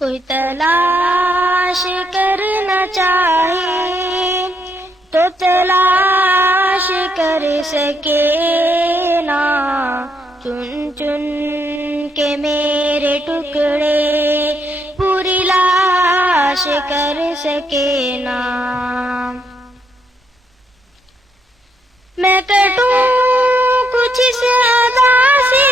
کوئی تلاش کرنا چاہے تو تلاش کر سکے نا، چن چن کے میرے ٹکڑے پوری لاش کر سکے نا۔ میں کٹوں کچھ اس ادا سے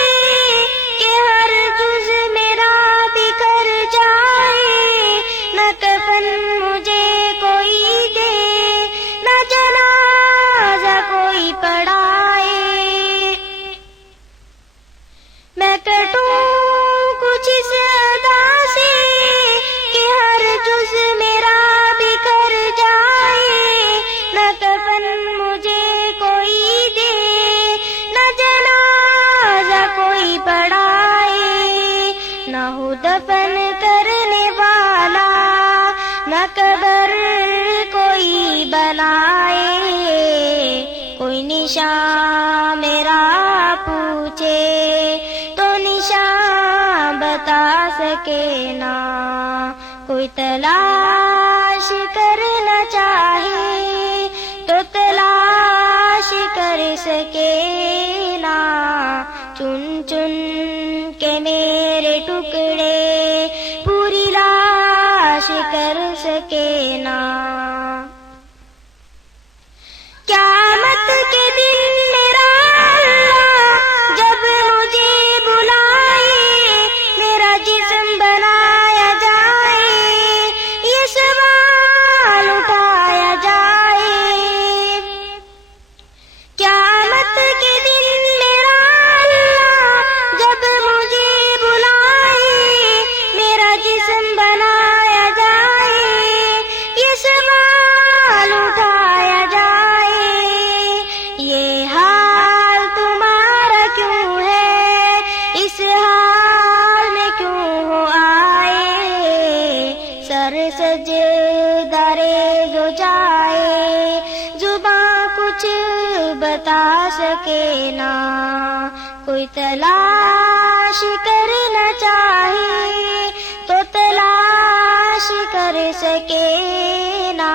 کہ ہر جز میرا بکھر جائے، نہ کفن مجھے کوئی دے، نہ جنازہ کوئی پڑھائے۔ میں کٹوں کچھ اس ادا سے کہ ہر جز میرا بکھر جائے، نہ کفن مجھے کوئی دے، نہ جنازہ کوئی پڑھائے، نہ ہو دفن کرنے والا، نہ قبر کوئی بنائے۔ کوئی نشان میرا پوچھے تو نشان بتا سکے نا، کوئی تلاش کرنا چاہے تو تلاش کر سکے نا، چن چن کے میرے ٹکڑے پوری لاش کر سکے نا۔ قیامت کے دن میرا اللہ جب مجھے بلائے، میرا جسم بنایا جائے، یہ سوال اٹھایا جائے۔ قیامت کے دن میرا اللہ جب مجھے بلائے، میرا جسم بنایا جائے، یہ سوال اٹھایا جائے، یہ حال تمہارا کیوں ہے، اس حال میں کیوں ہو آئے۔ سر سجدہ ریز ہو جائے، زباں کچھ بتا سکے نا، کوئی تلاش کرنا چاہے تو تلاش کر سکے نا،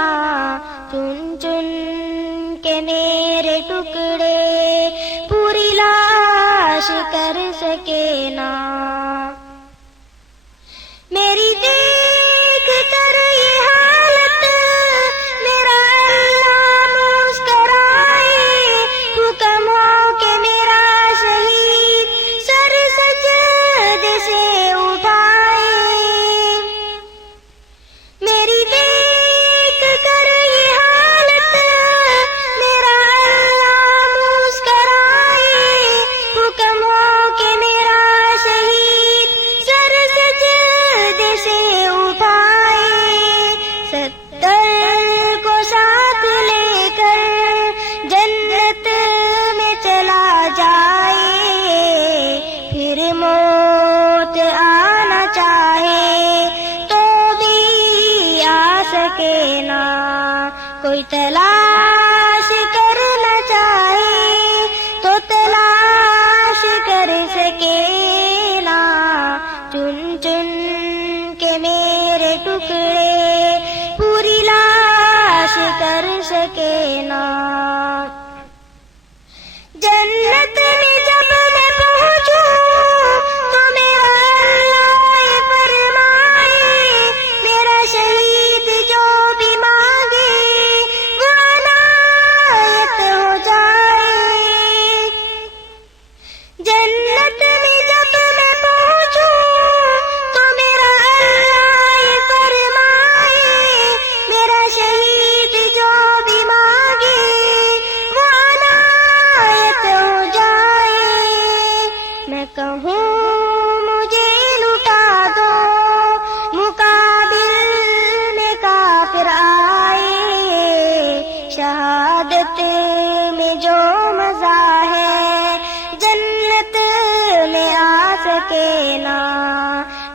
چن چن کے میرے ٹکڑے پوری لاش کر سکے نا۔ میری دیکھ کر یہ حالت میرا اللہ مسکرائے، حکم ہو کہ میرا شہید سر سجدے سے اٹھائے۔ میری دیکھ کر یہ حالت میرا اللہ مسکرائے، حکم ہو کہ میرا شہید سر سجدے سے اٹھائے۔ 70 کو ساتھ لے کر جنت میں چلا جائے، پھر موت آنا چاہے تو بھی آ سکے نا، کوئی تلاش کرنا چاہے تو تلاش کر سکے نا، چن چن کے میرے ٹکڑے پوری لاش کر سکے نا۔ جنت میں جب میں پہنچوں تو میرا اللہ فرمائے، میرا شہید جو بھی مانگے وہ عنایت ہو جائے۔ جنت میں جب میں پہنچوں تو میرا اللہ فرمائے، میرا شہید جو بھی مانگے وہ عنایت ہو جائے۔ میں کہوں مجھے لٹا دو، مقابل میں کافر آئے، شہادت میں جو مزہ ہے جنت میں آ سکے نا،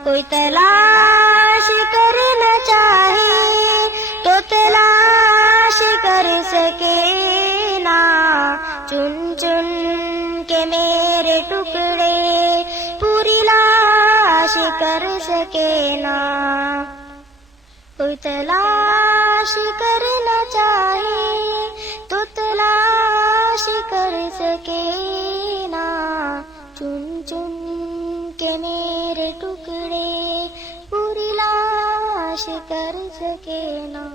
کوئی تلاش کرنا چاہے تو تلاش کر سکے نا، چن چن کے میرے ٹکڑے پوری لاش کر سکے۔ سکے نا، کوئی تلاش کرنا چاہے تو تلاش کر سکے نا، چن چن کے میرے ٹکڑے پوری لاش کر سکے نا۔